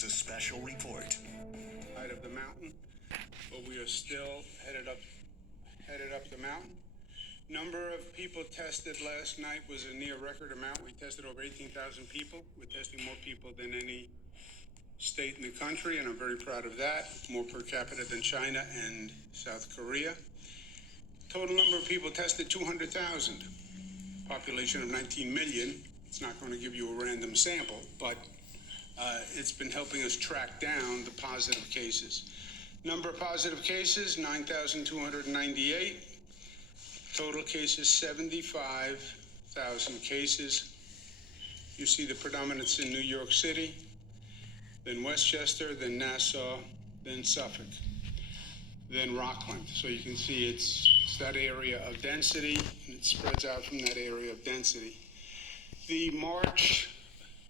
Here's a special report. Height of the mountain, but we are still headed up the mountain. Number of people tested last night was a near record amount. We tested over 18,000 people. We're testing more people than any state in the country, and I'm very proud of that. More per capita than China and South Korea. Total number of people tested, 200,000. Population of 19 million. It's not going to give you a random sample, but it's been helping us track down the positive cases. Number of positive cases, 9,298. Total cases, 75,000 cases. You see the predominance in New York City, then Westchester, then Nassau, then Suffolk, then Rockland. So you can see it's that area of density, and it spreads out from that area of density. The march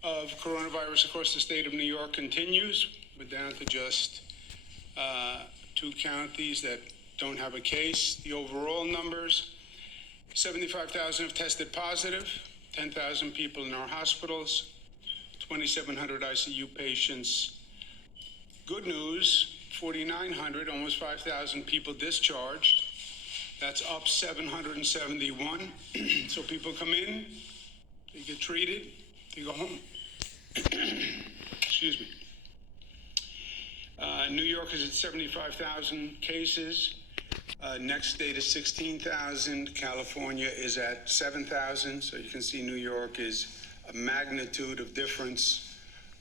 of coronavirus across the state of New York continues. We're down to just 2 counties that don't have a case. The overall numbers, 75,000 have tested positive, 10,000 people in our hospitals, 2,700 ICU patients. Good news, 4,900, almost 5,000 people discharged. That's up 771. So people come in, they get treated, they go home. Excuse me. New York is at 75,000 cases. Next state is 16,000. California is at 7,000. So you can see New York is a magnitude of difference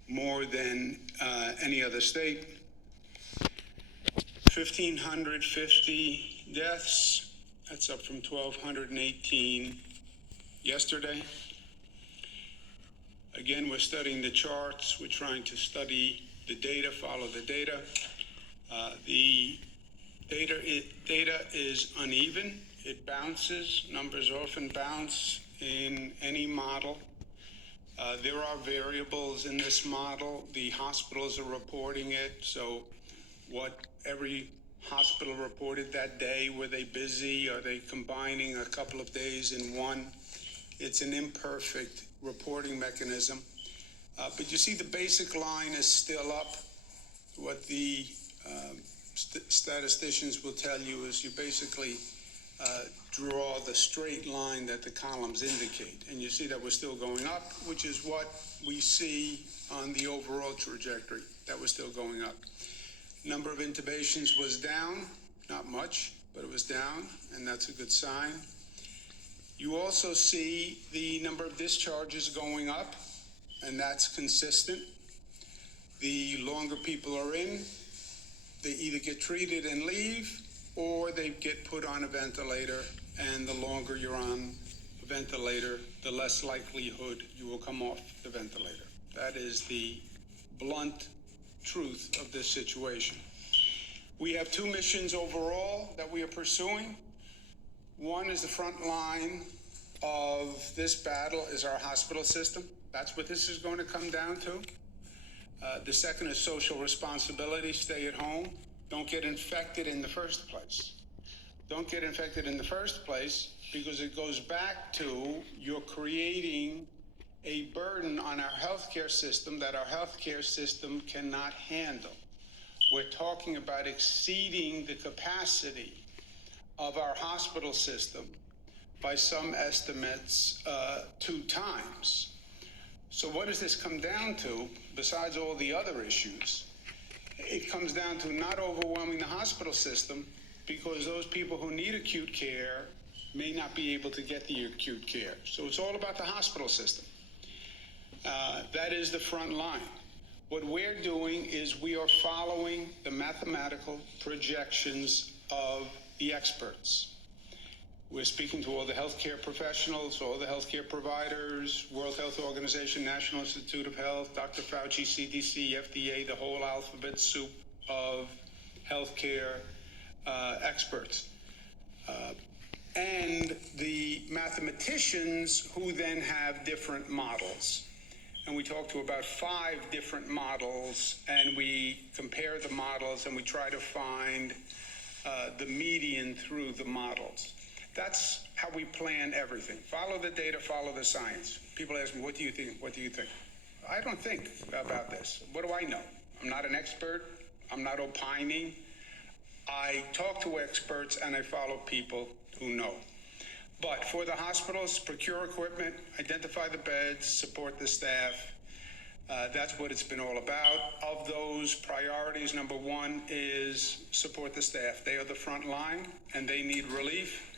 more than any other state. 1,550 deaths. That's up from 1,218 yesterday. Again, we're studying the charts. We're trying to study the data, follow the data. The data is uneven. It bounces. Numbers often bounce in any model. There are variables in this model. The hospitals are reporting it. So what every hospital reported that day, were they busy? Are they combining a couple of days in one? It's an imperfect reporting mechanism. But you see the basic line is still up. What the statisticians will tell you is you basically draw the straight line that the columns indicate. And you see that we're still going up, which is what we see on the overall trajectory, that we're still going up. Number of intubations was down, not much, but it was down, and that's a good sign. You also see the number of discharges going up, and that's consistent. The longer people are in, they either get treated and leave, or they get put on a ventilator, and the longer you're on a ventilator, the less likelihood you will come off the ventilator. That is the blunt truth of this situation. We have 2 missions overall that we are pursuing. One is the front line of this battle is our hospital system. That's what this is going to come down to. The second is social responsibility. Stay at home. Don't get infected in the first place. Don't get infected in the first place because it goes back to you're creating a burden on our healthcare system that our healthcare system cannot handle. We're talking about exceeding the capacity of our hospital system by some estimates 2 times. So what does this come down to, besides all the other issues? It comes down to not overwhelming the hospital system because those people who need acute care may not be able to get the acute care. So it's all about the hospital system. That is the front line. What we're doing is we are following the mathematical projections of the experts. We're speaking to all the healthcare professionals, all the healthcare providers, World Health Organization, National Institute of Health, Dr. Fauci, CDC, FDA, the whole alphabet soup of healthcare experts. And the mathematicians who then have different models. And we talk to about 5 different models, and we compare the models, and we try to find the median through the models. That's how we plan everything. Follow the data, follow the science. People ask me, what do you think? What do you think? I don't think about this. What do I know? I'm not an expert. I'm not opining. I talk to experts and I follow people who know. But for the hospitals, procure equipment, identify the beds, support the staff. That's what it's been all about. Of those priorities, number one is support the staff. They are the front line and they need relief.